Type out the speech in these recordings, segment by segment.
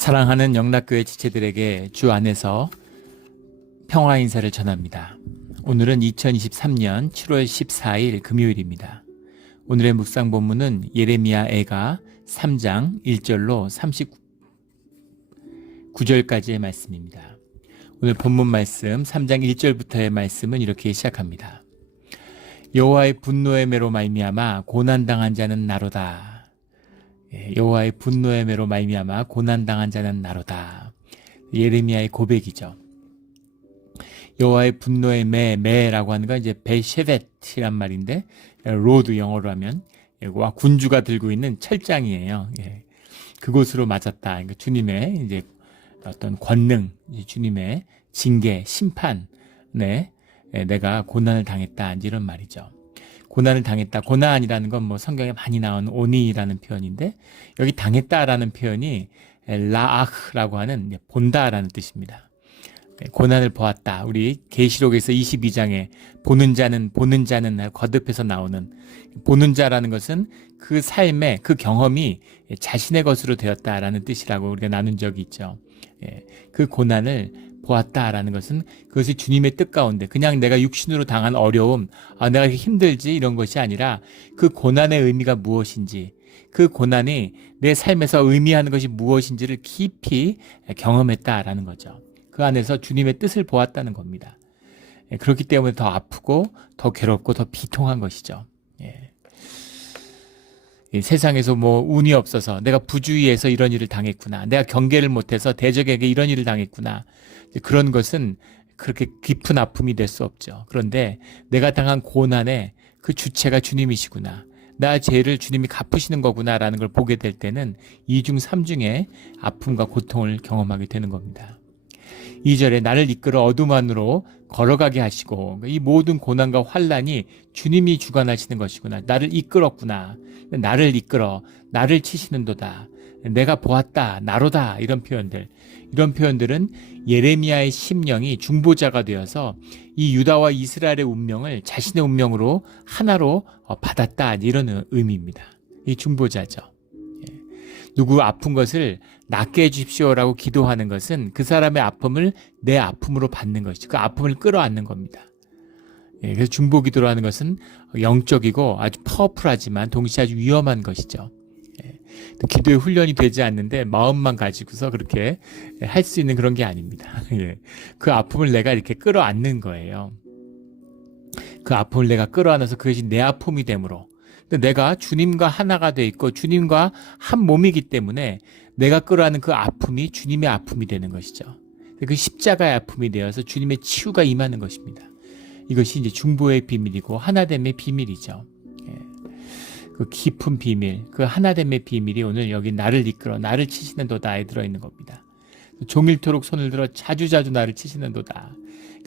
사랑하는 영락교회 지체들에게 주 안에서 평화 인사를 전합니다. 오늘은 2023년 7월 14일 금요일입니다. 오늘의 묵상 본문은 예레미야 애가 3장 1절로 39절까지의 말씀입니다. 오늘 본문 말씀 3장 1절부터의 말씀은 이렇게 시작합니다. 여호와의 분노의 매로 말미암아 고난당한 자는 나로다. 여호와의 분노의 매로 말미암아 고난당한 자는 나로다. 예레미야의 고백이죠. 여호와의 분노의 매라고 하는 건 이제 베셰벳이란 말인데 로드 영어로 하면 군주가 들고 있는 철장이에요. 그곳으로 맞았다. 그러니까 주님의 이제 어떤 권능, 주님의 징계, 심판에 내가 고난을 당했다. 이런 말이죠. 고난을 당했다. 고난이라는 건 성경에 많이 나온 오니라는 표현인데 여기 당했다라는 표현이 라아흐라고 하는 본다라는 뜻입니다. 고난을 보았다. 우리 계시록에서 22장에 보는 자는 거듭해서 나오는 보는 자라는 것은 그 삶의 그 경험이 자신의 것으로 되었다라는 뜻이라고 우리가 나눈 적이 있죠. 그 고난을 보았다라는 것은 그것이 주님의 뜻 가운데 그냥 내가 육신으로 당한 어려움, 내가 힘들지 이런 것이 아니라 그 고난의 의미가 무엇인지, 그 고난이 내 삶에서 의미하는 것이 무엇인지를 깊이 경험했다라는 거죠. 그 안에서 주님의 뜻을 보았다는 겁니다. 그렇기 때문에 더 아프고 더 괴롭고 더 비통한 것이죠. 세상에서 운이 없어서 내가 부주의해서 이런 일을 당했구나. 내가 경계를 못해서 대적에게 이런 일을 당했구나. 그런 것은 그렇게 깊은 아픔이 될 수 없죠. 그런데 내가 당한 고난의 그 주체가 주님이시구나. 나 죄를 주님이 갚으시는 거구나라는 걸 보게 될 때는 2중 3중의 아픔과 고통을 경험하게 되는 겁니다. 2절에 나를 이끌어 어둠 안으로 걸어가게 하시고 이 모든 고난과 환난이 주님이 주관하시는 것이구나. 나를 이끌었구나. 나를 이끌어 나를 치시는도다. 내가 보았다. 나로다. 이런 표현들은 예레미야의 심령이 중보자가 되어서 이 유다와 이스라엘의 운명을 자신의 운명으로 하나로 받았다. 이런 의미입니다. 이 중보자죠. 누구 아픈 것을 낫게 해주십시오라고 기도하는 것은 그 사람의 아픔을 내 아픔으로 받는 것이죠. 그 아픔을 끌어안는 겁니다. 그래서 중보기도로 하는 것은 영적이고 아주 파워풀하지만 동시에 아주 위험한 것이죠. 기도의 훈련이 되지 않는데 마음만 가지고서 그렇게 할 수 있는 그런 게 아닙니다. 그 아픔을 내가 이렇게 끌어안는 거예요. 그 아픔을 내가 끌어안아서 그것이 내 아픔이 되므로 내가 주님과 하나가 돼 있고 주님과 한 몸이기 때문에 내가 끌어안는 그 아픔이 주님의 아픔이 되는 것이죠. 그 십자가의 아픔이 되어서 주님의 치유가 임하는 것입니다. 이것이 이제 중보의 비밀이고 하나됨의 비밀이죠. 그 깊은 비밀, 그 하나됨의 비밀이 오늘 여기 나를 이끌어 나를 치시는 도다에 들어있는 겁니다. 종일토록 손을 들어 자주자주 나를 치시는 도다.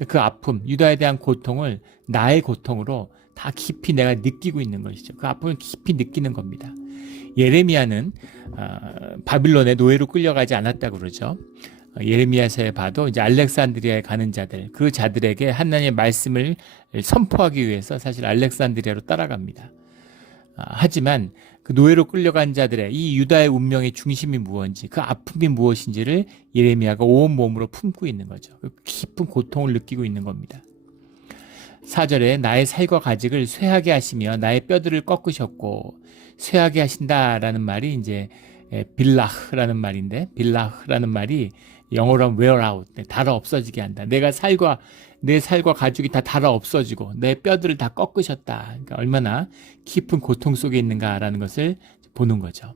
그 아픔, 유다에 대한 고통을 나의 고통으로 다 깊이 내가 느끼고 있는 것이죠. 그 아픔을 깊이 느끼는 겁니다. 예레미야는 바빌론의 노예로 끌려가지 않았다고 그러죠. 예레미야서에 봐도 이제 알렉산드리아에 가는 자들, 그 자들에게 하나님의 말씀을 선포하기 위해서 사실 알렉산드리아로 따라갑니다. 하지만 그 노예로 끌려간 자들의 이 유다의 운명의 중심이 무엇인지, 그 아픔이 무엇인지를 예레미야가 온 몸으로 품고 있는 거죠. 그 깊은 고통을 느끼고 있는 겁니다. 4절에 나의 살과 가직을 쇠하게 하시며 나의 뼈들을 꺾으셨고, 쇠하게 하신다라는 말이 이제 빌라흐라는 말인데, 빌라흐라는 말이 영어로 하면 wear out, 닳아 없어지게 한다. 내 살과 가죽이 다 닳아 없어지고 내 뼈들을 다 꺾으셨다. 그러니까 얼마나 깊은 고통 속에 있는가라는 것을 보는 거죠.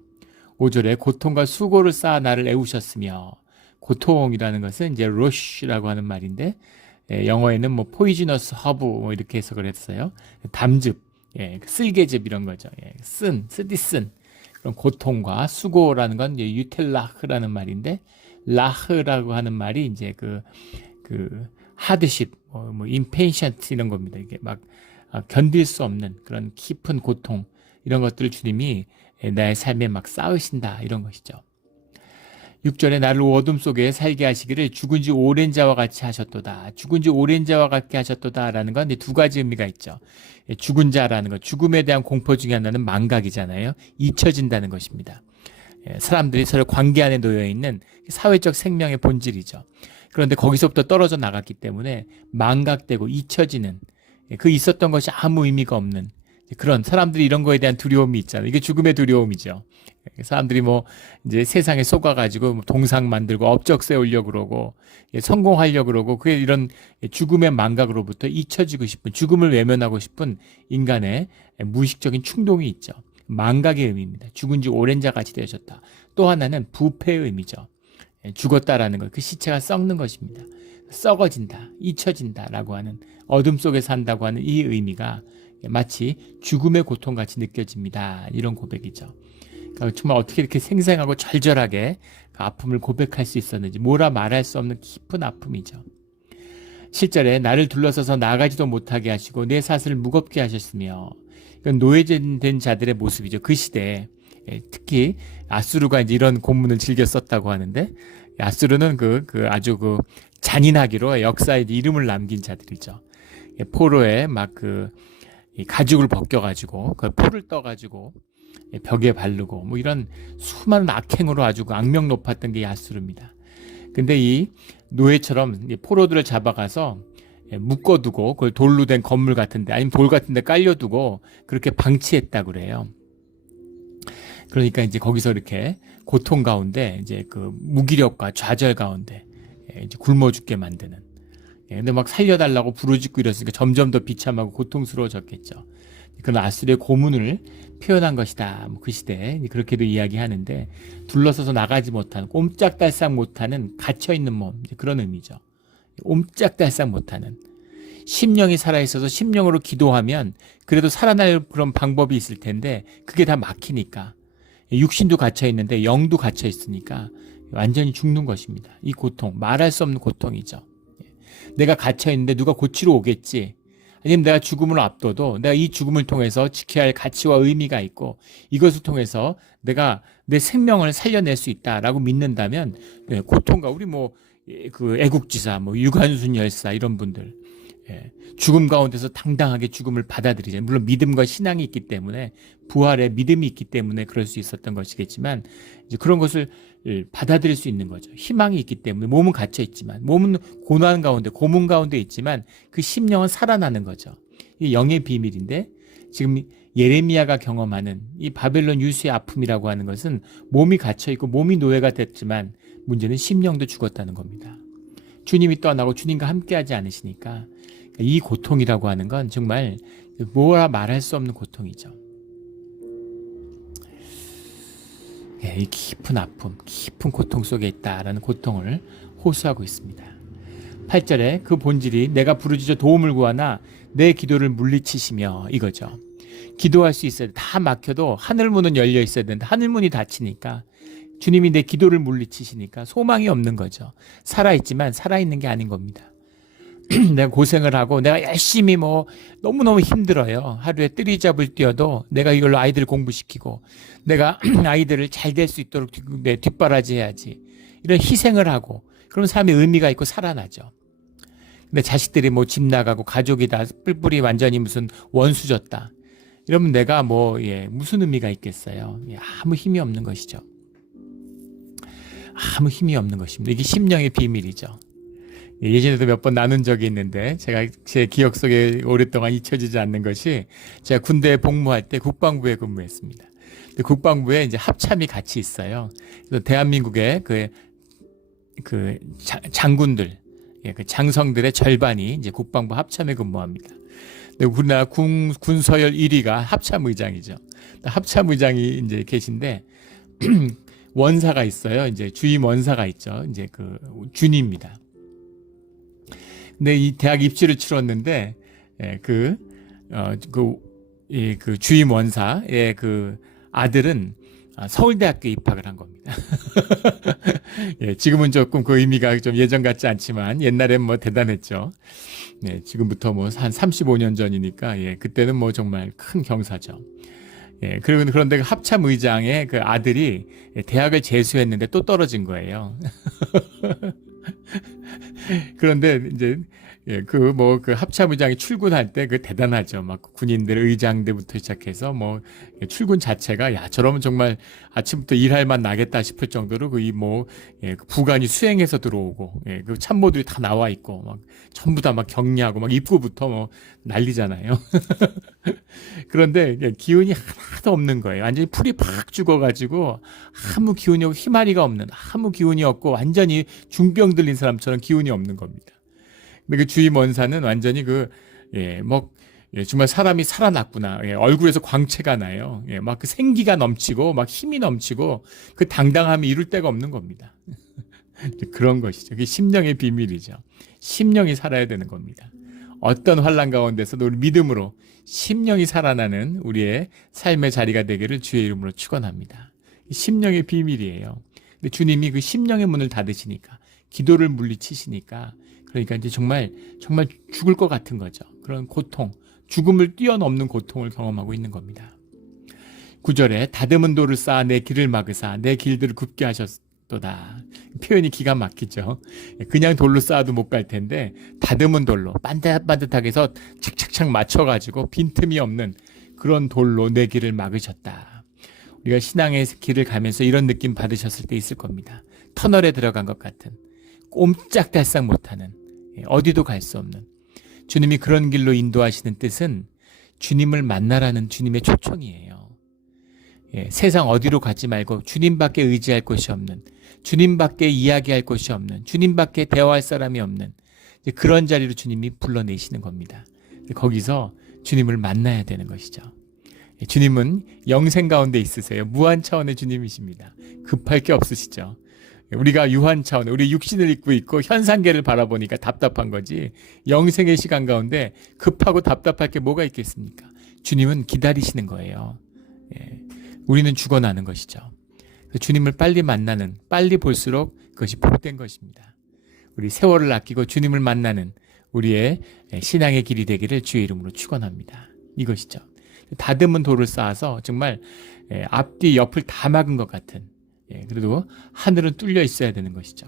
5절에 고통과 수고를 쌓아 나를 애우셨으며, 고통이라는 것은 이제 rush라고 하는 말인데 영어에는 poisonous herb 이렇게 해석을 했어요. 담즙, 쓸개즙 이런 거죠. 쓰디쓴 그런 고통과 수고라는 건 이제 유텔라흐라는 말인데, 라흐라고 하는 말이 이제 그 하드십, impatient 이런 겁니다. 이게 막 견딜 수 없는 그런 깊은 고통, 이런 것들을 주님이 나의 삶에 막 쌓으신다 이런 것이죠. 6절에 나를 어둠 속에 살게 하시기를 죽은 지 오랜 자와 같이 하셨도다. 죽은 지 오랜 자와 같게 하셨도다라는 건 두 가지 의미가 있죠. 죽은 자라는 것, 죽음에 대한 공포 중에 하나는 망각이잖아요. 잊혀진다는 것입니다. 사람들이 서로 관계 안에 놓여 있는 사회적 생명의 본질이죠. 그런데 거기서부터 떨어져 나갔기 때문에 망각되고 잊혀지는, 그 있었던 것이 아무 의미가 없는 그런, 사람들이 이런 거에 대한 두려움이 있잖아요. 이게 죽음의 두려움이죠. 사람들이 뭐 이제 세상에 속아가지고 동상 만들고 업적 세우려고 그러고 성공하려고 그러고, 그게 이런 죽음의 망각으로부터 잊혀지고 싶은, 죽음을 외면하고 싶은 인간의 무의식적인 충동이 있죠. 망각의 의미입니다. 죽은 지 오랜 자 같이 되어졌다. 또 하나는 부패의 의미죠. 죽었다라는 것, 그 시체가 썩는 것입니다. 썩어진다, 잊혀진다라고 하는, 어둠 속에 산다고 하는 이 의미가 마치 죽음의 고통같이 느껴집니다. 이런 고백이죠. 그러니까 정말 어떻게 이렇게 생생하고 절절하게 그 아픔을 고백할 수 있었는지, 뭐라 말할 수 없는 깊은 아픔이죠. 7절에 나를 둘러서서 나가지도 못하게 하시고 내 사슬을 무겁게 하셨으며, 이건 노예된 자들의 모습이죠. 그 시대에 특히 아수르가 이제 이런 고문을 즐겨 썼다고 하는데, 아수르는 아주 잔인하기로 역사에 이름을 남긴 자들이죠. 포로에 막 가죽을 벗겨가지고 그 포를 떠가지고 벽에 바르고 뭐 이런 수많은 악행으로 아주 악명 높았던 게 아수르입니다. 근데 이 노예처럼 포로들을 잡아가서 묶어두고, 그걸 돌로 된 건물 같은데 아니면 돌 같은데 깔려두고 그렇게 방치했다 그래요. 그러니까 이제 거기서 이렇게 고통 가운데, 이제 그 무기력과 좌절 가운데 이제 굶어 죽게 만드는. 근데 막 살려달라고 부르짖고 이랬으니까 점점 더 비참하고 고통스러워졌겠죠. 그런 아수르의 고문을 표현한 것이다. 뭐 그 시대에 그렇게도 이야기하는데, 둘러서서 나가지 못하는, 옴짝달싹 못하는 갇혀있는 몸, 그런 의미죠. 옴짝달싹 못하는. 심령이 살아있어서 심령으로 기도하면 그래도 살아날 그런 방법이 있을 텐데 그게 다 막히니까, 육신도 갇혀있는데 영도 갇혀있으니까 완전히 죽는 것입니다. 이 고통, 말할 수 없는 고통이죠. 내가 갇혀있는데 누가 고치러 오겠지, 아니면 내가 죽음을 앞둬도 내가 이 죽음을 통해서 지켜야 할 가치와 의미가 있고 이것을 통해서 내가 내 생명을 살려낼 수 있다라고 믿는다면, 고통과, 우리 애국지사, 유관순 열사 이런 분들, 죽음 가운데서 당당하게 죽음을 받아들이잖아요. 물론 믿음과 신앙이 있기 때문에, 부활의 믿음이 있기 때문에 그럴 수 있었던 것이겠지만, 이제 그런 것을 받아들일 수 있는 거죠. 희망이 있기 때문에. 몸은 갇혀 있지만, 몸은 고난 가운데, 고문 가운데 있지만 그 심령은 살아나는 거죠. 이 영의 비밀인데, 지금 예레미야가 경험하는 이 바벨론 유수의 아픔이라고 하는 것은 몸이 갇혀 있고 몸이 노예가 됐지만 문제는 심령도 죽었다는 겁니다. 주님이 떠나고 주님과 함께하지 않으시니까 이 고통이라고 하는 건 정말 뭐라 말할 수 없는 고통이죠. 이 깊은 아픔, 깊은 고통 속에 있다라는 고통을 호소하고 있습니다. 8절에 그 본질이 내가 부르짖어 도움을 구하나 내 기도를 물리치시며, 이거죠. 기도할 수 있어야 돼. 다 막혀도 하늘문은 열려 있어야 되는데 하늘문이 닫히니까, 주님이 내 기도를 물리치시니까 소망이 없는 거죠. 살아있지만 살아있는 게 아닌 겁니다. 내가 고생을 하고 내가 열심히 너무너무 힘들어요. 하루에 뜨리잡을 뛰어도 내가 이걸로 아이들을 공부시키고 내가 아이들을 잘 될 수 있도록 내 뒷바라지 해야지. 이런 희생을 하고 그러면 삶에 의미가 있고 살아나죠. 근데 자식들이 집 나가고 가족이 다 뿔뿔이 완전히 무슨 원수졌다, 이러면 내가 무슨 의미가 있겠어요. 아무 힘이 없는 것이죠. 아무 힘이 없는 것입니다. 이게 심령의 비밀이죠. 예전에도 몇 번 나눈 적이 있는데, 제가 제 기억 속에 오랫동안 잊혀지지 않는 것이, 제가 군대에 복무할 때 국방부에 근무했습니다. 국방부에 이제 합참이 같이 있어요. 그래서 대한민국의 장군들, 그 장성들의 절반이 이제 국방부 합참에 근무합니다. 우리나라 군서열 1위가 합참의장이죠. 합참의장이 이제 계신데 원사가 있어요. 이제 주임 원사가 있죠. 이제 준입니다. 근데 이 대학 입시를 치렀는데 그 주임 원사의 그 아들은 서울대학교에 입학을 한 겁니다. 지금은 조금 그 의미가 좀 예전 같지 않지만 옛날엔 대단했죠. 지금부터 한 35년 전이니까 그때는 정말 큰 경사죠. 그런데 그 합참 의장의 그 아들이 대학을 재수했는데 또 떨어진 거예요. 그런데 이제 예, 그 합참의장이 출근할 때 그 대단하죠. 막 군인들 의장대부터 시작해서 뭐 출근 자체가 야, 저러면 정말 아침부터 일할 만 나겠다 싶을 정도로 그 부관이 수행해서 들어오고, 예, 그 참모들이 다 나와 있고, 막 전부 다 막 격리하고, 막 입구부터 뭐 난리잖아요. 그런데 기운이 하나도 없는 거예요. 완전히 풀이 팍 죽어가지고 아무 기운이 없고 희마리가 없는, 아무 기운이 없고 완전히 중병 들린 사람처럼 기운이 없는 겁니다. 근데 그 주임 원사는 완전히 정말 사람이 살아났구나. 예, 얼굴에서 광채가 나요. 예, 막 그 생기가 넘치고, 막 힘이 넘치고, 그 당당함이 이룰 데가 없는 겁니다. 그런 것이죠. 그게 심령의 비밀이죠. 심령이 살아야 되는 겁니다. 어떤 환난 가운데서도 우리 믿음으로 심령이 살아나는 우리의 삶의 자리가 되기를 주의 이름으로 축원합니다. 심령의 비밀이에요. 근데 주님이 그 심령의 문을 닫으시니까, 기도를 물리치시니까, 그러니까 이제 정말 죽을 것 같은 거죠. 그런 고통, 죽음을 뛰어넘는 고통을 경험하고 있는 겁니다. 9절에 다듬은 돌을 쌓아 내 길을 막으사 내 길들을 굽게 하셨도다. 표현이 기가 막히죠. 그냥 돌로 쌓아도 못 갈 텐데 다듬은 돌로 반듯반듯하게 해서 착착착 맞춰가지고 빈틈이 없는 그런 돌로 내 길을 막으셨다. 우리가 신앙의 길을 가면서 이런 느낌 받으셨을 때 있을 겁니다. 터널에 들어간 것 같은, 꼼짝달싹 못하는, 어디도 갈 수 없는, 주님이 그런 길로 인도하시는 뜻은 주님을 만나라는 주님의 초청이에요. 예, 세상 어디로 가지 말고 주님밖에 의지할 곳이 없는, 주님밖에 이야기할 곳이 없는, 주님밖에 대화할 사람이 없는 그런 자리로 주님이 불러내시는 겁니다. 거기서 주님을 만나야 되는 것이죠. 주님은 영생 가운데 있으세요. 무한 차원의 주님이십니다. 급할 게 없으시죠. 우리가 유한 차원, 우리 육신을 입고 있고 현상계를 바라보니까 답답한 거지, 영생의 시간 가운데 급하고 답답할 게 뭐가 있겠습니까? 주님은 기다리시는 거예요. 예, 우리는 죽어나는 것이죠. 주님을 빨리 만나는, 빨리 볼수록 그것이 복된 것입니다. 우리 세월을 아끼고 주님을 만나는 우리의 신앙의 길이 되기를 주의 이름으로 축원합니다. 이것이죠. 다듬은 돌을 쌓아서 정말 앞뒤 옆을 다 막은 것 같은, 그래도 하늘은 뚫려 있어야 되는 것이죠.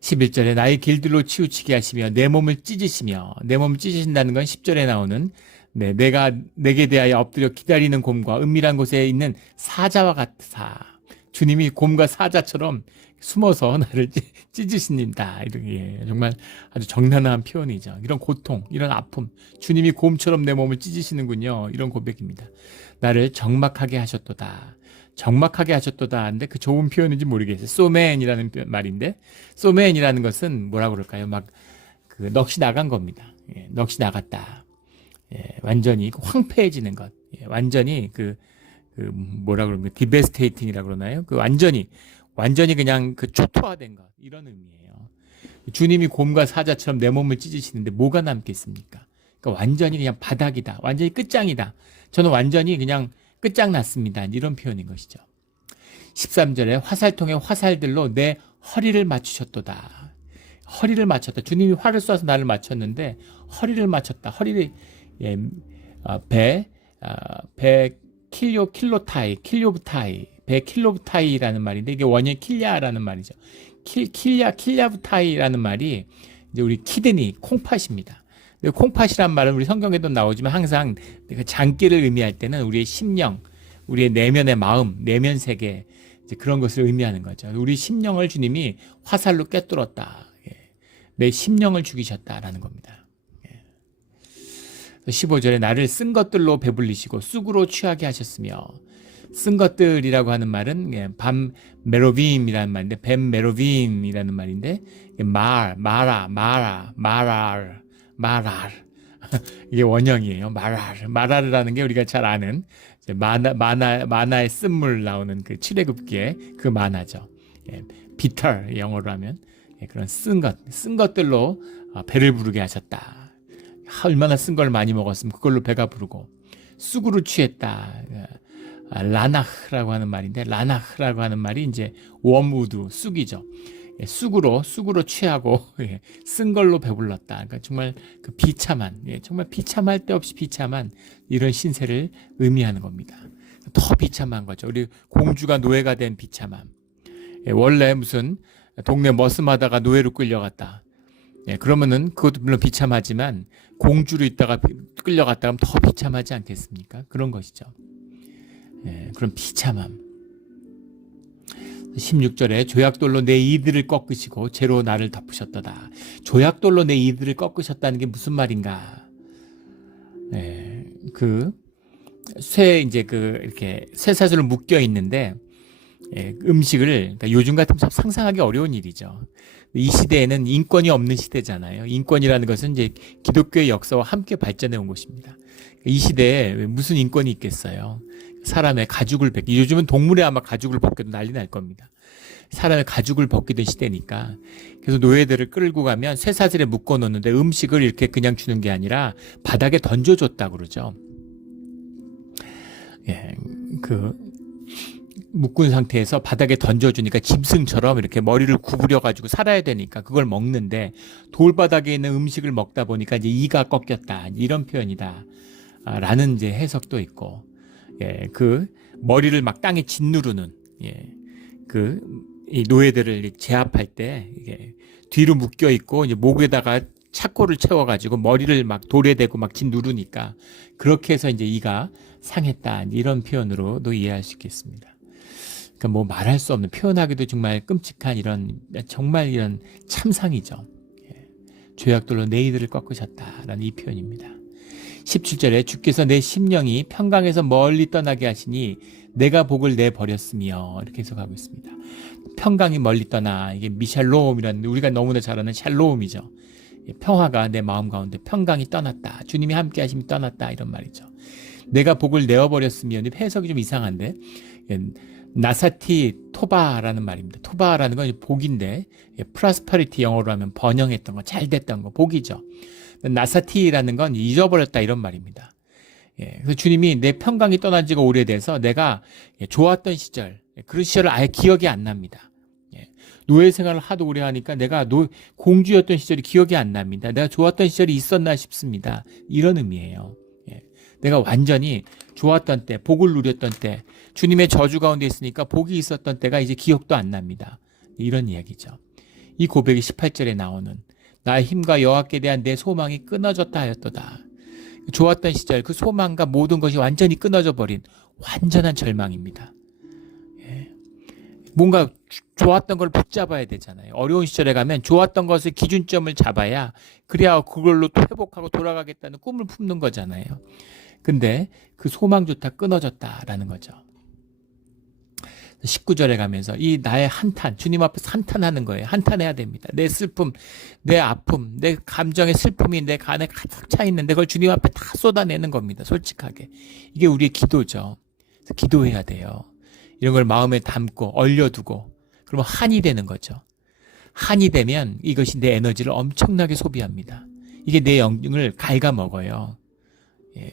11절에 나의 길들로 치우치게 하시며 내 몸을 찢으시며, 내 몸을 찢으신다는 건 10절에 나오는 내가 내게 대하여 엎드려 기다리는 곰과 은밀한 곳에 있는 사자와 같사. 주님이 곰과 사자처럼 숨어서 나를 찢으십니다. 이렇게 정말 아주 적나라한 표현이죠. 이런 고통, 이런 아픔, 주님이 곰처럼 내 몸을 찢으시는군요. 이런 고백입니다. 나를 적막하게 하셨도다. 적막하게 하셨도다 하는데 그 좋은 표현인지 모르겠어요. 소맨이라는 말인데, 소맨이라는 것은 뭐라고 그럴까요? 막 그 넋이 나간 겁니다. 예, 넋이 나갔다. 예, 완전히 황폐해지는 것. 예, 완전히 뭐라 그러면 디베스테이팅이라고 그러나요? 완전히 그냥 초토화된 것. 이런 의미예요. 주님이 곰과 사자처럼 내 몸을 찢으시는데 뭐가 남겠습니까? 그러니까 완전히 그냥 바닥이다. 완전히 끝장이다. 저는 완전히 그냥 끝장났습니다. 이런 표현인 것이죠. 13절에 화살통의 화살들로 내 허리를 맞추셨도다. 허리를 맞췄다. 주님이 활을 쏴서 나를 맞췄는데 허리를 맞췄다. 허리를 배 킬로부타이, 배 킬로부타이라는 말인데 이게 원형이 킬야라는 말이죠. 킬야부타이라는 말이 이제 우리 키드니, 콩팥입니다. 콩팥이란 말은 우리 성경에도 나오지만 항상 장기를 의미할 때는 우리의 심령, 우리의 내면의 마음, 내면 세계, 이제 그런 것을 의미하는 거죠. 우리 심령을 주님이 화살로 꿰뚫었다. 내 심령을 죽이셨다라는 겁니다. 15절에 나를 쓴 것들로 배불리시고 쑥으로 취하게 하셨으며, 쓴 것들이라고 하는 말은 밤 메로빔이라는 말인데, 뱀 메로빔이라는 말인데, 마랄 이게 원형이에요. 마랄이라는 게 우리가 잘 아는 만화의 쓴물 나오는 그 칠해굽기의 그 만화죠. 비터 영어로 하면 그런 쓴 것들로 배를 부르게 하셨다. 얼마나 쓴 걸 많이 먹었으면 그걸로 배가 부르고, 쑥으로 취했다. 라나흐라고 하는 말인데, 라나흐라고 하는 말이 이제 웜우드, 쑥이죠. 쑥으로 취하고 쓴 걸로 배불렀다. 그러니까 정말 그 비참한, 정말 비참할 데 없이 비참한 이런 신세를 의미하는 겁니다. 더 비참한 거죠. 우리 공주가 노예가 된 비참함. 원래 무슨 동네 머슴하다가 노예로 끌려갔다. 예, 그러면은 그것도 물론 비참하지만 공주로 있다가 끌려갔다가 하면 더 비참하지 않겠습니까? 그런 것이죠. 예, 그런 비참함. 16절에 조약돌로 내 이들을 꺾으시고 재로 나를 덮으셨도다. 조약돌로 내 이들을 꺾으셨다는 게 무슨 말인가? 예, 이제 이렇게 쇠사슬로 묶여 있는데, 예, 음식을, 그러니까 요즘 같으면 참 상상하기 어려운 일이죠. 이 시대에는 인권이 없는 시대잖아요. 인권이라는 것은 이제 기독교의 역사와 함께 발전해 온 것입니다. 이 시대에 무슨 인권이 있겠어요? 사람의 가죽을 벗기, 요즘은 동물의 아마 가죽을 벗겨도 난리 날 겁니다. 사람의 가죽을 벗기던 시대니까. 그래서 노예들을 끌고 가면 쇠사슬에 묶어 놓는데 음식을 이렇게 그냥 주는 게 아니라 바닥에 던져줬다 그러죠. 예, 묶은 상태에서 바닥에 던져주니까 짐승처럼 이렇게 머리를 구부려가지고 살아야 되니까 그걸 먹는데, 돌바닥에 있는 음식을 먹다 보니까 이제 이가 꺾였다, 이런 표현이다 라는 이제 해석도 있고, 예, 머리를 막 땅에 짓누르는, 예, 이 노예들을 제압할 때 이게 뒤로 묶여 있고 이제 목에다가 차코를 채워가지고 머리를 막 돌에 대고 막 짓누르니까 그렇게 해서 이제 이가 상했다, 이런 표현으로도 이해할 수 있겠습니다. 그러니까 뭐 말할 수 없는, 표현하기도 정말 끔찍한 정말 이런 참상이죠. 예. 조약돌로 내 이들을 꺾으셨다라는 이 표현입니다. 17절에 주께서 내 심령이 평강에서 멀리 떠나게 하시니 내가 복을 내버렸으며, 이렇게 해석하고 있습니다. 평강이 멀리 떠나, 이게 미샬롬이라는, 우리가 너무나 잘 아는 샬롬이죠. 평화가 내 마음 가운데, 평강이 떠났다, 주님이 함께 하심이 떠났다, 이런 말이죠. 내가 복을 내어버렸으며, 해석이 좀 이상한데, 나사티 토바라는 말입니다. 토바라는 건 복인데, 프라스퍼리티 영어로 하면 번영했던 거, 잘 됐던 거, 복이죠. 나사티라는 건 잊어버렸다, 이런 말입니다. 예, 그래서 주님이 내 평강이 떠난 지가 오래돼서 내가 좋았던 시절, 그런 시절을 아예 기억이 안 납니다. 예, 노예 생활을 하도 오래 하니까 내가 공주였던 시절이 기억이 안 납니다. 내가 좋았던 시절이 있었나 싶습니다. 이런 의미예요. 예, 내가 완전히 좋았던 때, 복을 누렸던 때, 주님의 저주 가운데 있으니까 복이 있었던 때가 이제 기억도 안 납니다. 이런 이야기죠. 이 고백이 18절에 나오는 나의 힘과 여호와께 대한 내 소망이 끊어졌다 하였도다. 좋았던 시절, 그 소망과 모든 것이 완전히 끊어져 버린 완전한 절망입니다. 예. 뭔가 좋았던 걸 붙잡아야 되잖아요. 어려운 시절에 가면 좋았던 것을 기준점을 잡아야, 그래야 그걸로 또 회복하고 돌아가겠다는 꿈을 품는 거잖아요. 근데 그 소망조차 끊어졌다라는 거죠. 19절에 가면서 이 나의 한탄, 주님 앞에서 한탄하는 거예요. 한탄해야 됩니다. 내 슬픔, 내 아픔, 내 감정의 슬픔이 내 간에 가득 차 있는데 그걸 주님 앞에 다 쏟아내는 겁니다. 솔직하게. 이게 우리의 기도죠. 그래서 기도해야 돼요. 이런 걸 마음에 담고 얼려두고, 그러면 한이 되는 거죠. 한이 되면 이것이 내 에너지를 엄청나게 소비합니다. 이게 내 영을 갉아먹어요. 예.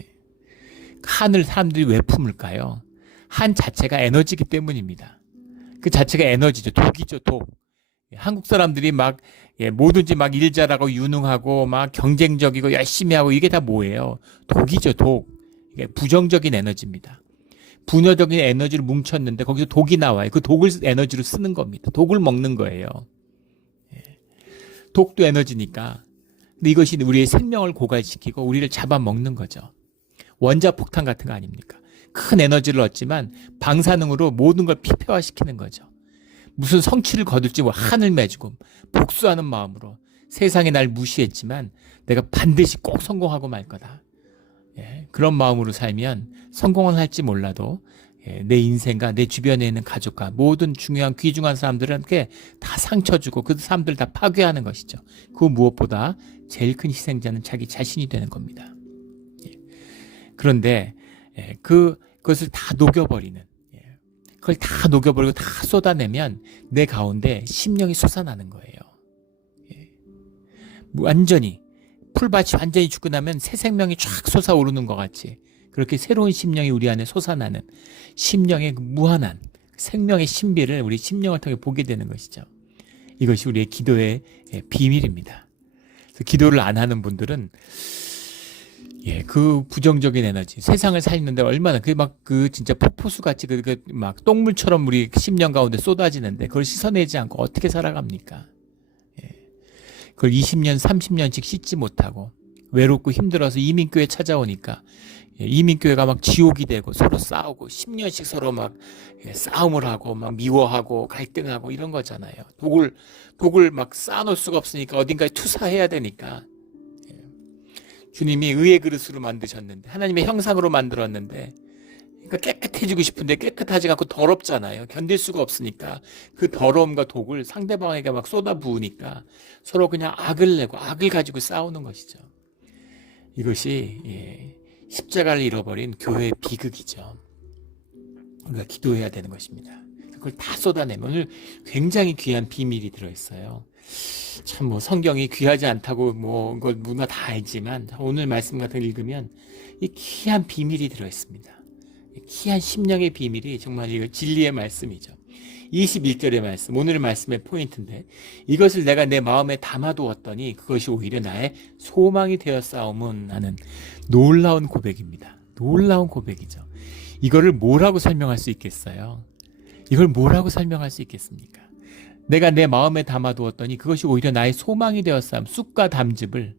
한을 사람들이 왜 품을까요? 한 자체가 에너지이기 때문입니다. 그 자체가 에너지죠. 독이죠, 독. 한국 사람들이 막 뭐든지 막 일 잘하고 유능하고 막 경쟁적이고 열심히 하고, 이게 다 뭐예요? 독이죠, 독. 이게 부정적인 에너지입니다. 분열적인 에너지를 뭉쳤는데 거기서 독이 나와요. 그 독을 에너지로 쓰는 겁니다. 독을 먹는 거예요. 독도 에너지니까. 근데 이것이 우리의 생명을 고갈시키고 우리를 잡아먹는 거죠. 원자폭탄 같은 거 아닙니까? 큰 에너지를 얻지만 방사능으로 모든 걸 피폐화시키는 거죠. 무슨 성취를 거둘지 한을 맺고 복수하는 마음으로 세상이 날 무시했지만 내가 반드시 꼭 성공하고 말 거다. 예, 그런 마음으로 살면 성공은 할지 몰라도 내 인생과 내 주변에 있는 가족과 모든 중요한 귀중한 사람들한테 다 상처 주고 그 사람들 다 파괴하는 것이죠. 그 무엇보다 제일 큰 희생자는 자기 자신이 되는 겁니다. 그런데 그것을 다 녹여버리는, 그걸 다 녹여버리고 다 쏟아내면 내 가운데 심령이 솟아나는 거예요. 완전히 풀밭이 완전히 죽고 나면 새 생명이 쫙 솟아오르는 것 같이, 그렇게 새로운 심령이 우리 안에 솟아나는 심령의 무한한 생명의 신비를 우리 심령을 통해 보게 되는 것이죠. 이것이 우리의 기도의 비밀입니다. 그래서 기도를 안 하는 분들은 그 부정적인 에너지, 세상을 살리는데 얼마나 진짜 폭포수 같이 막 똥물처럼 우리 심령 가운데 쏟아지는데 그걸 씻어내지 않고 어떻게 살아갑니까? 그걸 20년, 30년씩 씻지 못하고 외롭고 힘들어서 이민교회 찾아오니까 이민교회가 막 지옥이 되고 서로 싸우고 10년씩 서로 막 싸움을 하고 막 미워하고 갈등하고 이런 거잖아요. 독을 막 쌓아놓을 수가 없으니까 어딘가에 투사해야 되니까 주님이 의의 그릇으로 만드셨는데 하나님의 형상으로 만들었는데 그러니까 깨끗해지고 싶은데 깨끗하지 않고 더럽잖아요. 견딜 수가 없으니까 그 더러움과 독을 상대방에게 막 쏟아 부으니까 서로 그냥 악을 내고 악을 가지고 싸우는 것이죠. 이것이 십자가를 잃어버린 교회의 비극이죠. 우리가 기도해야 되는 것입니다. 그걸 다 쏟아내면 오늘 굉장히 귀한 비밀이 들어있어요. 참 뭐 성경이 귀하지 않다고 뭐 이걸 누가 다 알지만 오늘 말씀 같은 거 읽으면 이 귀한 비밀이 들어있습니다. 귀한 심령의 비밀이 정말 이거 진리의 말씀이죠. 21절의 말씀, 오늘의 말씀의 포인트인데 이것을 내가 내 마음에 담아두었더니 그것이 오히려 나의 소망이 되었사오문 하는 놀라운 고백입니다. 놀라운 고백이죠. 이거를 뭐라고 설명할 수 있겠어요? 이걸 뭐라고 설명할 수 있겠습니까? 내가 내 마음에 담아두었더니 그것이 오히려 나의 소망이 되었사옴. 쑥과 담즙을,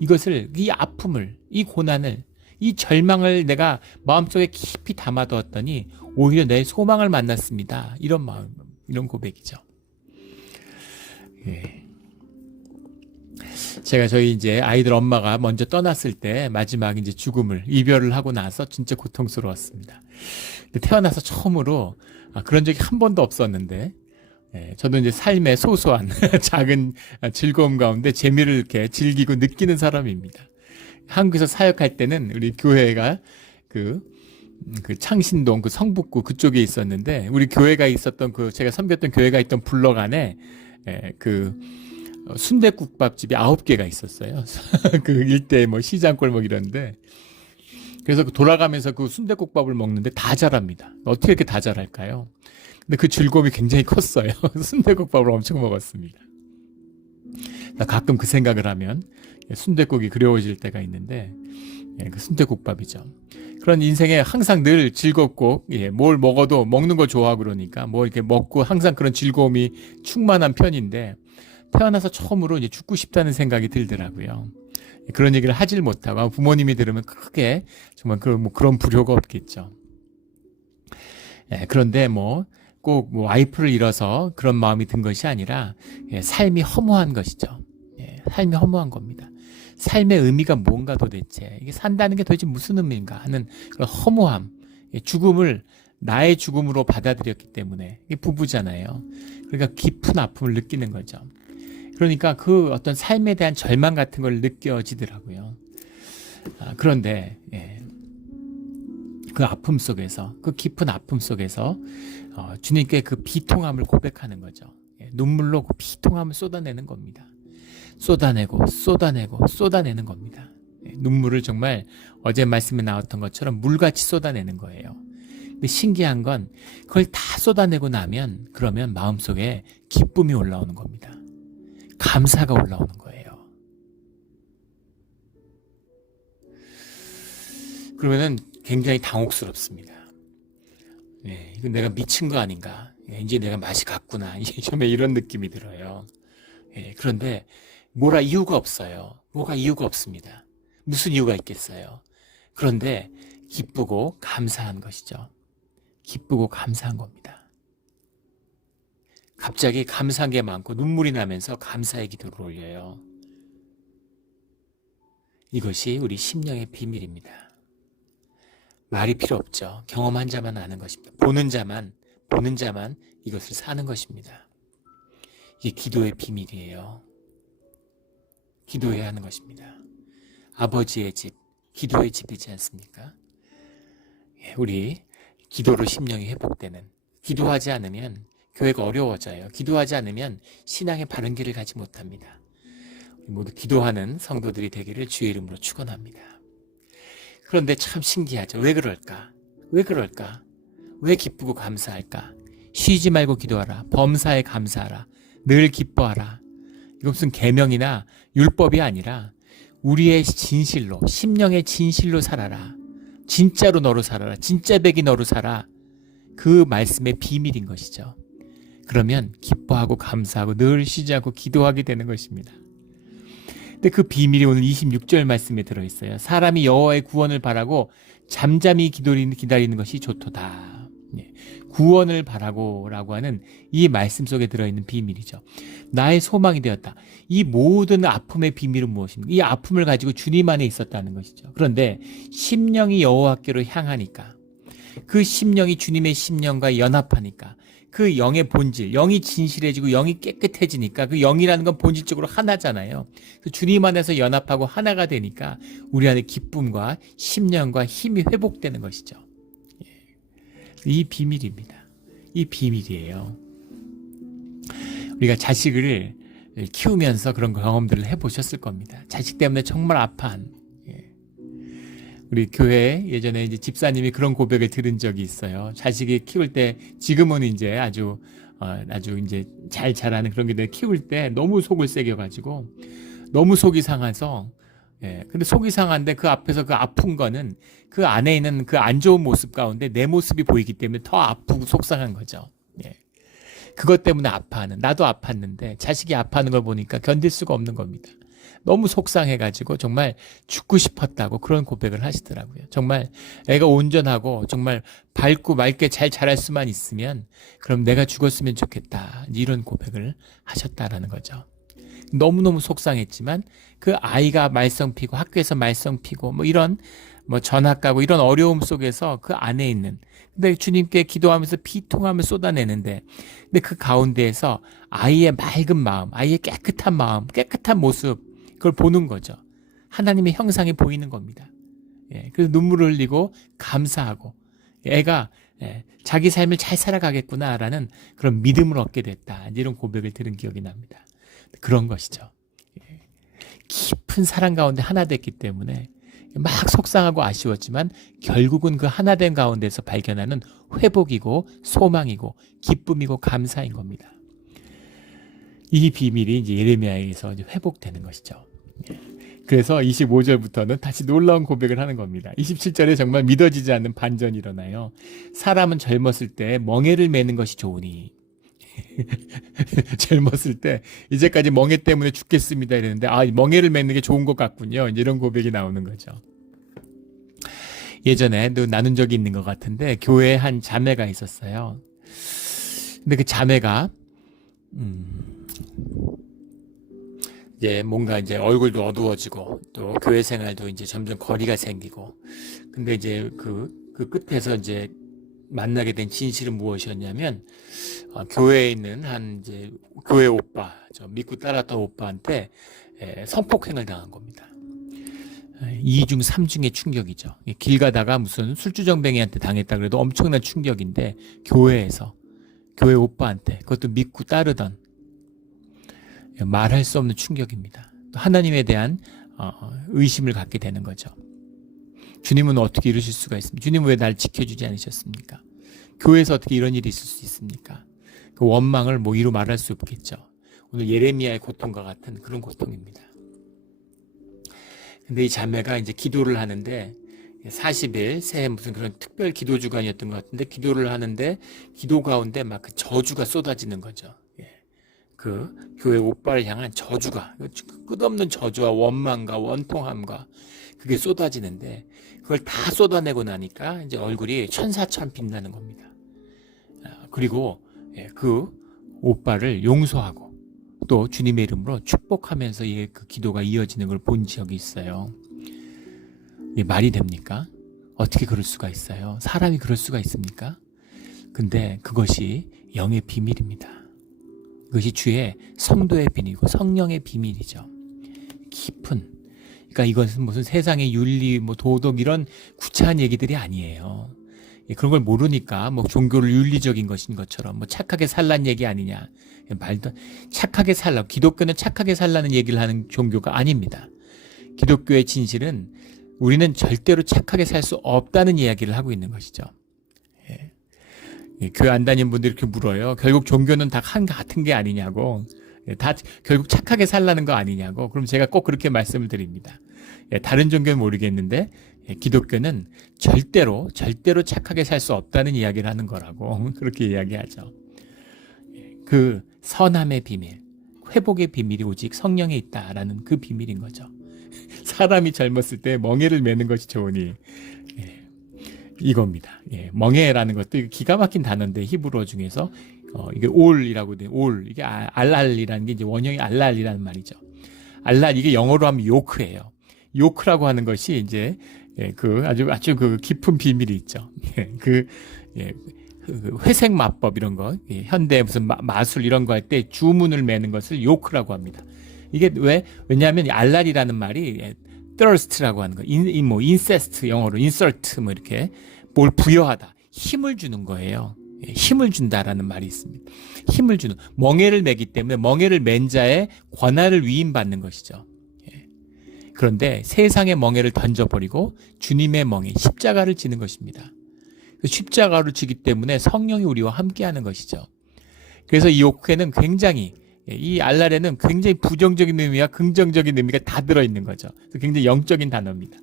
이것을, 이 아픔을, 이 고난을, 이 절망을 내가 마음속에 깊이 담아두었더니 오히려 내 소망을 만났습니다. 이런 마음, 이런 고백이죠. 제가 저희 이제 아이들 엄마가 먼저 떠났을 때 마지막 이제 죽음을, 이별을 하고 나서 진짜 고통스러웠습니다. 태어나서 처음으로 그런 적이 한 번도 없었는데, 저도 이제 삶의 소소한 작은 즐거움 가운데 재미를 이렇게 즐기고 느끼는 사람입니다. 한국에서 사역할 때는 우리 교회가 그 창신동 그 성북구 그쪽에 있었는데 우리 교회가 있었던 제가 섬겼던 교회가 있던 블럭 안에 그 순댓국밥집이 9개가 있었어요. 그 일대 뭐 시장골목 이런데 그래서 돌아가면서 그 순댓국밥을 먹는데 다 잘합니다. 어떻게 이렇게 다 잘할까요? 근데 그 즐거움이 굉장히 컸어요. 순댓국밥을 엄청 먹었습니다. 나 가끔 그 생각을 하면 순댓국이 그리워질 때가 있는데 그 순댓국밥이죠. 그런 인생에 항상 늘 즐겁고 뭘 먹어도 먹는 거 좋아하고 그러니까 뭐 이렇게 먹고 항상 그런 즐거움이 충만한 편인데 태어나서 처음으로 이제 죽고 싶다는 생각이 들더라고요. 그런 얘기를 하질 못하고 부모님이 들으면 크게 정말 그런 불효가 없겠죠. 그런데 꼭 와이프를 잃어서 그런 마음이 든 것이 아니라 삶이 허무한 것이죠. 삶이 허무한 겁니다. 삶의 의미가 뭔가 도대체, 이게 산다는 게 도대체 무슨 의미인가 하는 그런 허무함, 죽음을 나의 죽음으로 받아들였기 때문에 이게 부부잖아요. 그러니까 깊은 아픔을 느끼는 거죠. 그러니까 그 어떤 삶에 대한 절망 같은 걸 느껴지더라고요. 그런데 그 아픔 속에서, 그 깊은 아픔 속에서 주님께 그 비통함을 고백하는 거죠. 눈물로 그 비통함을 쏟아내는 겁니다. 쏟아내고 쏟아내는 겁니다. 눈물을 정말 어제 말씀에 나왔던 것처럼 물같이 쏟아내는 거예요. 근데 신기한 건 그걸 다 쏟아내고 나면 그러면 마음속에 기쁨이 올라오는 겁니다. 감사가 올라오는 거예요. 그러면은 굉장히 당혹스럽습니다. 이건 내가 미친 거 아닌가? 이제 내가 맛이 갔구나. 처음에 이런 느낌이 들어요. 그런데 뭐라 이유가 없어요. 뭐가 이유가 없습니다. 무슨 이유가 있겠어요? 그런데 기쁘고 감사한 것이죠. 기쁘고 감사한 겁니다. 갑자기 감사한 게 많고 눈물이 나면서 감사의 기도를 올려요. 이것이 우리 심령의 비밀입니다. 말이 필요 없죠. 경험한 자만 아는 것입니다. 보는 자만 이것을 사는 것입니다. 이게 기도의 비밀이에요. 기도해야 하는 것입니다. 아버지의 집, 기도의 집이지 않습니까? 우리 기도로 심령이 회복되는, 기도하지 않으면 교회가 어려워져요. 기도하지 않으면 신앙의 바른 길을 가지 못합니다. 우리 모두 기도하는 성도들이 되기를 주의 이름으로 축원합니다. 그런데 참 신기하죠. 왜 그럴까? 왜 기쁘고 감사할까? 쉬지 말고 기도하라. 범사에 감사하라. 늘 기뻐하라. 이거 무슨 계명이나 율법이 아니라 우리의 진실로, 심령의 진실로 살아라. 진짜로 너로 살아라. 진짜 백이 너로 살아. 그 말씀의 비밀인 것이죠. 그러면 기뻐하고 감사하고 늘 쉬지 않고 기도하게 되는 것입니다. 근데 그 비밀이 오늘 26절 말씀에 들어있어요. 사람이 여호와의 구원을 바라고 잠잠히 기다리는 것이 좋도다. 구원을 바라고 라고 하는 이 말씀 속에 들어있는 비밀이죠. 나의 소망이 되었다. 이 모든 아픔의 비밀은 무엇입니까? 이 아픔을 가지고 주님 안에 있었다는 것이죠. 그런데 심령이 여호와께로 향하니까, 그 심령이 주님의 심령과 연합하니까, 그 영의 본질, 영이 진실해지고 영이 깨끗해지니까, 그 영이라는 건 본질적으로 하나잖아요. 주님 안에서 연합하고 하나가 되니까 우리 안에 기쁨과 심령과 힘이 회복되는 것이죠. 이 비밀입니다. 이 비밀이에요. 우리가 자식을 키우면서 그런 경험들을 해보셨을 겁니다. 자식 때문에 정말 아파한. 우리 교회 예전에 이제 집사님이 그런 고백을 들은 적이 있어요. 자식이 키울 때, 지금은 이제 아주 이제 잘 자라는 그런 게 키울 때 너무 속을 새겨가지고 너무 속이 상해서, 근데 속이 상한데 그 앞에서 그 아픈 거는 그 안에 있는 그 안 좋은 모습 가운데 내 모습이 보이기 때문에 더 아프고 속상한 거죠. 그것 때문에 아파하는, 나도 아팠는데 자식이 아파하는 걸 보니까 견딜 수가 없는 겁니다. 너무 속상해가지고 정말 죽고 싶었다고 그런 고백을 하시더라고요. 정말 애가 온전하고 정말 밝고 맑게 잘 자랄 수만 있으면 그럼 내가 죽었으면 좋겠다, 이런 고백을 하셨다라는 거죠. 너무너무 속상했지만 그 아이가 말썽 피고 학교에서 말썽 피고 뭐 이런 전학 가고 이런 어려움 속에서 그 안에 있는, 근데 주님께 기도하면서 비통함을 쏟아내는데, 근데 그 가운데에서 아이의 맑은 마음, 아이의 깨끗한 마음, 깨끗한 모습, 그걸 보는 거죠. 하나님의 형상이 보이는 겁니다. 그래서 눈물을 흘리고 감사하고 애가 자기 삶을 잘 살아가겠구나라는 그런 믿음을 얻게 됐다, 이런 고백을 들은 기억이 납니다. 그런 것이죠. 깊은 사랑 가운데 하나 됐기 때문에 막 속상하고 아쉬웠지만 결국은 그 하나된 가운데서 발견하는 회복이고 소망이고 기쁨이고 감사인 겁니다. 이 비밀이 이제 예레미야에서 이제 회복되는 것이죠. 그래서 25절부터는 다시 놀라운 고백을 하는 겁니다. 27절에 정말 믿어지지 않는 반전이 일어나요. 사람은 젊었을 때 멍에를 매는 것이 좋으니, 젊었을 때 이제까지 멍에 때문에 죽겠습니다 이랬는데, 멍에를 맺는 게 좋은 것 같군요, 이런 고백이 나오는 거죠. 예전에도 나눈 적이 있는 것 같은데, 교회에 한 자매가 있었어요. 근데 그 자매가 이제 뭔가 이제 얼굴도 어두워지고 또 교회 생활도 이제 점점 거리가 생기고, 근데 이제 그 끝에서 이제 만나게 된 진실은 무엇이었냐면, 교회에 있는 한 이제 교회 오빠, 믿고 따랐던 오빠한테 성폭행을 당한 겁니다. 2중 3중의 충격이죠. 길 가다가 무슨 술주정뱅이한테 당했다 그래도 엄청난 충격인데, 교회에서 교회 오빠한테, 그것도 믿고 따르던, 말할 수 없는 충격입니다. 하나님에 대한 의심을 갖게 되는 거죠. 주님은 어떻게 이러실 수가 있습니까? 주님은 왜 날 지켜주지 않으셨습니까? 교회에서 어떻게 이런 일이 있을 수 있습니까? 그 원망을 이루 말할 수 없겠죠. 오늘 예레미야의 고통과 같은 그런 고통입니다. 근데 이 자매가 이제 기도를 하는데, 40일 새해 무슨 그런 특별 기도 주간이었던 것 같은데, 기도를 하는데 기도 가운데 막 그 저주가 쏟아지는 거죠. 그 교회 오빠를 향한 저주가, 끝없는 저주와 원망과 원통함과 그게 쏟아지는데, 그걸 다 쏟아내고 나니까 이제 얼굴이 천사처럼 빛나는 겁니다. 그리고 그 오빠를 용서하고 또 주님의 이름으로 축복하면서 그 기도가 이어지는 걸 본 적이 있어요. 이게 말이 됩니까? 어떻게 그럴 수가 있어요? 사람이 그럴 수가 있습니까? 근데 그것이 영의 비밀입니다. 그것이 주의 성도의 비밀이고 성령의 비밀이죠. 깊은, 그러니까 이것은 무슨 세상의 윤리, 도덕 이런 구차한 얘기들이 아니에요. 그런 걸 모르니까 종교를 윤리적인 것인 것처럼 착하게 살란 얘기 아니냐, 말도, 착하게 살라, 기독교는 착하게 살라는 얘기를 하는 종교가 아닙니다. 기독교의 진실은 우리는 절대로 착하게 살 수 없다는 이야기를 하고 있는 것이죠. 교회 안 다니는 분들이 이렇게 물어요. 결국 종교는 다 같은 게 아니냐고, 다 결국 착하게 살라는 거 아니냐고. 그럼 제가 꼭 그렇게 말씀을 드립니다. 다른 종교는 모르겠는데 기독교는 절대로 착하게 살 수 없다는 이야기를 하는 거라고 그렇게 이야기하죠. 그 선함의 비밀, 회복의 비밀이 오직 성령에 있다라는 그 비밀인 거죠. 사람이 젊었을 때 멍에를 매는 것이 좋으니 이겁니다. 멍에라는 것도 기가 막힌 단어인데 히브리어 중에서 이게 올이라고 돼. 올 이게 알랄이라는 게 이제 원형이 알랄이라는 말이죠. 알랄 이게 영어로 하면 요크예요. 요크라고 하는 것이 이제 그 아주 그 깊은 비밀이 있죠. 그 회색 마법 이런 거, 현대 무슨 마술 이런 거 할 때 주문을 매는 것을 요크라고 합니다. 이게 왜냐하면 알랄이라는 말이 thirst라고 하는 거, 뭐 incest 영어로 insert 뭐 이렇게 뭘 부여하다, 힘을 주는 거예요. 힘을 준다라는 말이 있습니다. 힘을 주는 멍에를 매기 때문에 멍에를 맨 자의 권한을 위임받는 것이죠. 그런데 세상의 멍에를 던져버리고 주님의 멍에 십자가를 지는 것입니다. 십자가를 지기 때문에 성령이 우리와 함께하는 것이죠. 그래서 이 요크에는 굉장히 이 알랄에는 굉장히 부정적인 의미와 긍정적인 의미가 다 들어있는 거죠. 그래서 굉장히 영적인 단어입니다.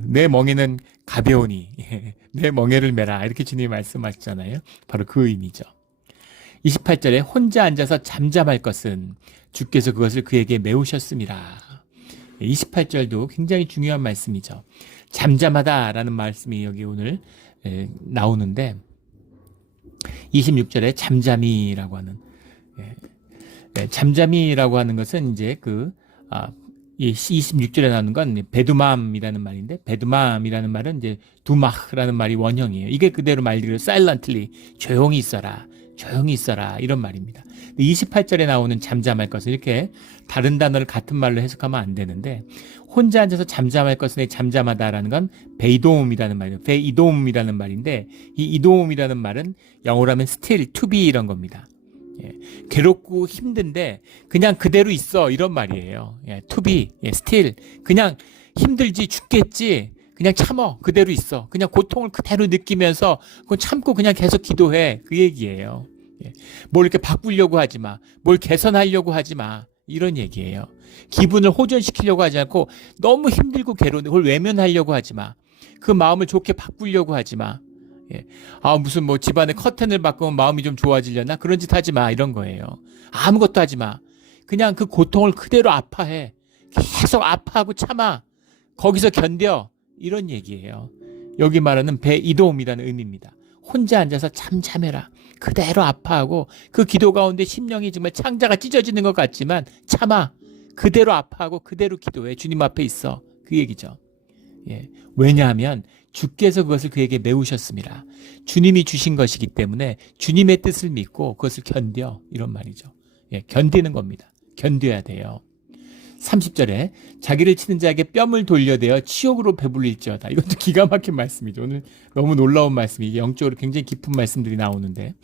내 멍에는 가벼우니 내 멍에를 매라 이렇게 주님이 말씀하시잖아요. 바로 그 의미죠. 28절에 혼자 앉아서 잠잠할 것은 주께서 그것을 그에게 메우셨습니다. 28절도 굉장히 중요한 말씀이죠. 잠잠하다라는 말씀이 여기 오늘 나오는데 26절에 잠잠이라고 하는 잠잠이라고 하는 것은 이제 이 26절에 나오는 건 베두맘이라는 말인데 베두맘이라는 말은 이제 두마흐라는 말이 원형이에요. 이게 그대로 말대로 silently 조용히 있어라. 조용히 있어라 이런 말입니다. 28절에 나오는 잠잠할 것은 이렇게 다른 단어를 같은 말로 해석하면 안 되는데 혼자 앉아서 잠잠할 것은 잠잠하다라는 건 베이돔이라는 말이에요. 베이돔이라는 말인데 이 이돔이라는 말은 영어로 하면 still, to be 이런 겁니다. 괴롭고 힘든데 그냥 그대로 있어 이런 말이에요. to be, still 그냥 힘들지 죽겠지 그냥 참어 그대로 있어 그냥 고통을 그대로 느끼면서 그건 참고 그냥 계속 기도해 그 얘기예요. 뭘 이렇게 바꾸려고 하지 마, 뭘 개선하려고 하지 마 이런 얘기예요. 기분을 호전시키려고 하지 않고 너무 힘들고 괴로운데 그걸 외면하려고 하지 마. 그 마음을 좋게 바꾸려고 하지 마. 무슨 뭐 집안에 커튼을 바꾸면 마음이 좀 좋아지려나 그런 짓 하지 마 이런 거예요. 아무것도 하지 마. 그냥 그 고통을 그대로 아파해. 계속 아파하고 참아. 거기서 견뎌. 이런 얘기예요. 여기 말하는 베이돔이라는 의미입니다. 혼자 앉아서 잠잠해라. 그대로 아파하고 그 기도 가운데 심령이 정말 창자가 찢어지는 것 같지만 참아. 그대로 아파하고 그대로 기도해. 주님 앞에 있어. 그 얘기죠. 왜냐하면 주께서 그것을 그에게 메우셨습니다. 주님이 주신 것이기 때문에 주님의 뜻을 믿고 그것을 견뎌. 이런 말이죠. 견디는 겁니다. 견뎌야 돼요. 30절에 자기를 치는 자에게 뺨을 돌려대어 치욕으로 배불릴지어다. 이것도 기가 막힌 말씀이죠. 오늘 너무 놀라운 말씀이 영적으로 굉장히 깊은 말씀들이 나오는데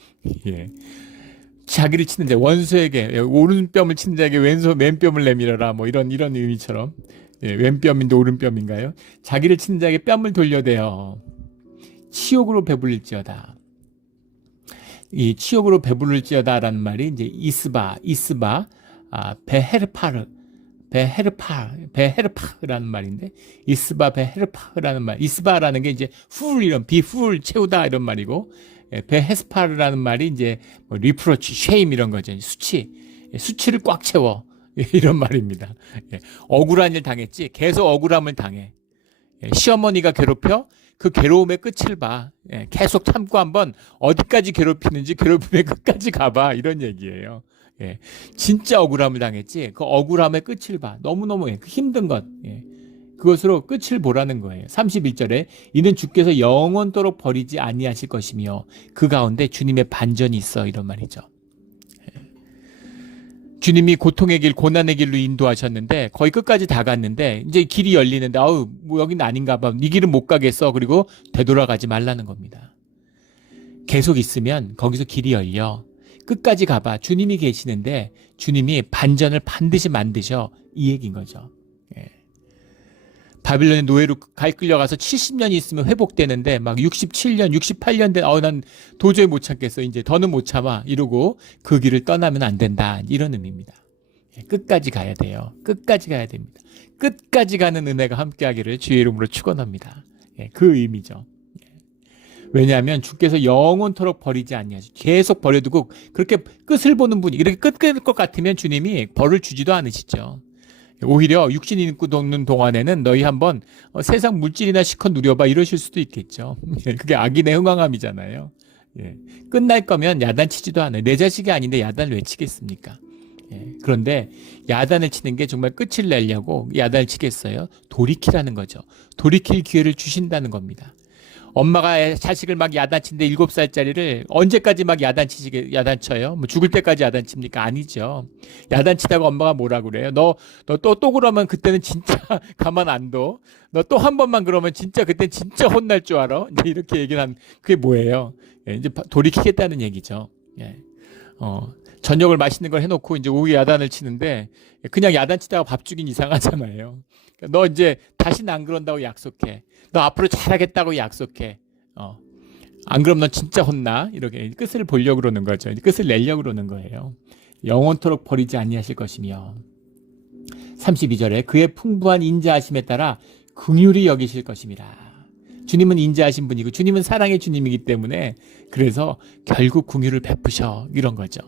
자기를 치는 자, 원수에게 오른뺨을 치는 자에게 왼뺨을 내밀어라. 뭐 이런 의미처럼 왼뺨인데 오른뺨인가요? 자기를 치는 자에게 뺨을 돌려대어 치욕으로 배불릴지어다. 이 치욕으로 배불릴지어다라는 말이 이제 이스바, 베헤르파라는 말인데 이스바 베헤르파라는 말. 이스바라는 게 이제 이런 비풀 채우다 이런 말이고 베헤스파르라는 말이 이제 뭐 리프로치, 쉐임 이런 거죠. 수치를 꽉 채워 이런 말입니다. 억울한 일 당했지 계속 억울함을 당해. 시어머니가 괴롭혀 그 괴로움의 끝을 봐. 계속 참고 한번 어디까지 괴롭히는지 괴롭힘의 끝까지 가봐 이런 얘기예요. 진짜 억울함을 당했지 그 억울함의 끝을 봐. 너무너무 힘든 것 그것으로 끝을 보라는 거예요. 31절에 이는 주께서 영원토록 버리지 아니하실 것이며 그 가운데 주님의 반전이 있어 이런 말이죠. 주님이 고통의 길, 고난의 길로 인도하셨는데 거의 끝까지 다 갔는데 이제 길이 열리는데 뭐 여기는 아닌가 봐. 네 길은 못 가겠어. 그리고 되돌아가지 말라는 겁니다. 계속 있으면 거기서 길이 열려. 끝까지 가봐. 주님이 계시는데 주님이 반전을 반드시 만드셔. 이 얘기인 거죠. 바빌론의 노예로 끌려가서 70년이 있으면 회복되는데 막 67년, 68년 된 난 도저히 못 참겠어. 이제 더는 못 참아. 이러고 그 길을 떠나면 안 된다. 이런 의미입니다. 끝까지 가야 돼요. 끝까지 가야 됩니다. 끝까지 가는 은혜가 함께하기를 주의 이름으로 축원합니다. 그 의미죠. 왜냐하면 주께서 영원토록 버리지 아니하시고 계속 버려두고 그렇게 끝을 보는 분이 이렇게 끝낼 것 같으면 주님이 벌을 주지도 않으시죠. 오히려 육신이 있고 돕는 동안에는 너희 한번 세상 물질이나 시컷 누려봐 이러실 수도 있겠죠. 그게 악인의 흥황함이잖아요. 예. 끝날 거면 야단치지도 않아요. 내 자식이 아닌데 야단을 왜 치겠습니까? 예. 그런데 야단을 치는 게 정말 끝을 내려고 야단을 치겠어요? 돌이키라는 거죠. 돌이킬 기회를 주신다는 겁니다. 엄마가 자식을 막 야단치는데 7살짜리를 언제까지 막 야단쳐요? 뭐 죽을 때까지 야단칩니까? 아니죠. 야단치다가 엄마가 뭐라 그래요? 너 또 그러면 그때는 진짜 가만 안 둬. 너 또 한 번만 그러면 진짜 그때 진짜 혼날 줄 알아? 이제 이렇게 얘기를 한 그게 뭐예요? 예, 이제 돌이키겠다는 얘기죠. 예. 저녁을 맛있는 걸 해놓고 이제 오후에 야단을 치는데 그냥 야단치다가 밥 주긴 이상하잖아요. 너 이제 다시는 안 그런다고 약속해. 너 앞으로 잘하겠다고 약속해. 안 그럼 너 진짜 혼나. 이렇게 끝을 보려고 그러는 거죠. 끝을 내려고 그러는 거예요. 영원토록 버리지 아니하실 것이며 32절에 그의 풍부한 인자하심에 따라 긍휼히 여기실 것임이라. 주님은 인자하신 분이고 주님은 사랑의 주님이기 때문에 그래서 결국 긍휼을 베푸셔 이런 거죠.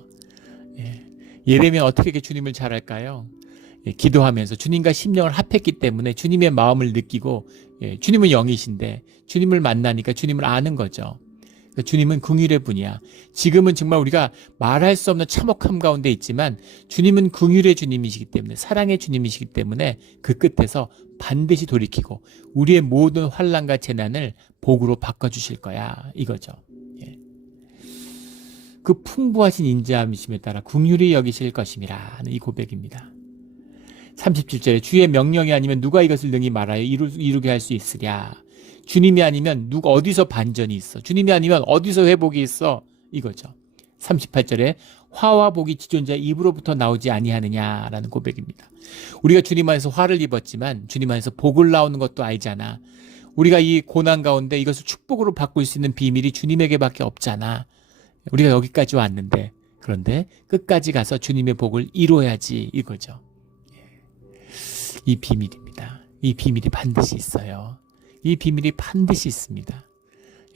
예. 예레미야 어떻게 이렇게 주님을 잘 알까요? 예, 기도하면서 주님과 심령을 합했기 때문에 주님의 마음을 느끼고 예, 주님은 영이신데 주님을 만나니까 주님을 아는 거죠. 그러니까 주님은 긍휼의 분이야. 지금은 정말 우리가 말할 수 없는 참혹함 가운데 있지만 주님은 긍휼의 주님이시기 때문에 사랑의 주님이시기 때문에 그 끝에서 반드시 돌이키고 우리의 모든 환난과 재난을 복으로 바꿔주실 거야 이거죠. 예. 그 풍부하신 인자함이심에 따라 긍휼히 여기실 것임이라 하는 이 고백입니다. 37절에 주의 명령이 아니면 누가 이것을 능히 말하여 이루게 할 수 있으랴. 주님이 아니면 누가 어디서 반전이 있어. 주님이 아니면 어디서 회복이 있어. 이거죠. 38절에 화와 복이 지존자의 입으로부터 나오지 아니하느냐라는 고백입니다. 우리가 주님 안에서 화를 입었지만 주님 안에서 복을 나오는 것도 알잖아. 우리가 이 고난 가운데 이것을 축복으로 바꿀 수 있는 비밀이 주님에게밖에 없잖아. 우리가 여기까지 왔는데 그런데 끝까지 가서 주님의 복을 이루어야지 이거죠. 이 비밀입니다. 이 비밀이 반드시 있어요. 이 비밀이 반드시 있습니다.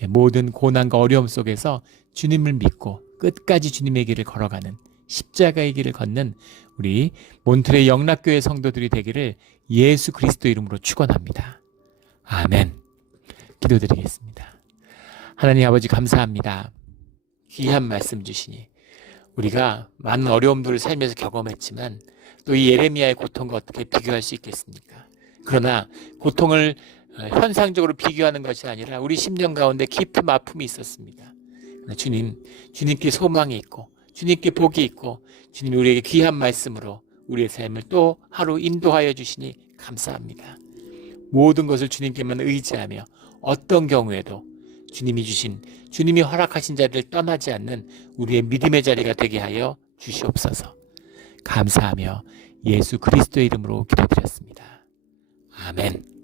모든 고난과 어려움 속에서 주님을 믿고 끝까지 주님의 길을 걸어가는 십자가의 길을 걷는 우리 몬트레이 영락교회 성도들이 되기를 예수 그리스도 이름으로 축원합니다. 아멘. 기도드리겠습니다. 하나님 아버지 감사합니다. 귀한 말씀 주시니 우리가 많은 어려움들을 살면서 경험했지만 또 이 예레미야의 고통과 어떻게 비교할 수 있겠습니까? 그러나 고통을 현상적으로 비교하는 것이 아니라 우리 심령 가운데 깊은 아픔이 있었습니다. 주님께 소망이 있고 주님께 복이 있고 주님이 우리에게 귀한 말씀으로 우리의 삶을 또 하루 인도하여 주시니 감사합니다. 모든 것을 주님께만 의지하며 어떤 경우에도 주님이 허락하신 자리를 떠나지 않는 우리의 믿음의 자리가 되게 하여 주시옵소서. 감사하며 예수 그리스도의 이름으로 기도드렸습니다. 아멘.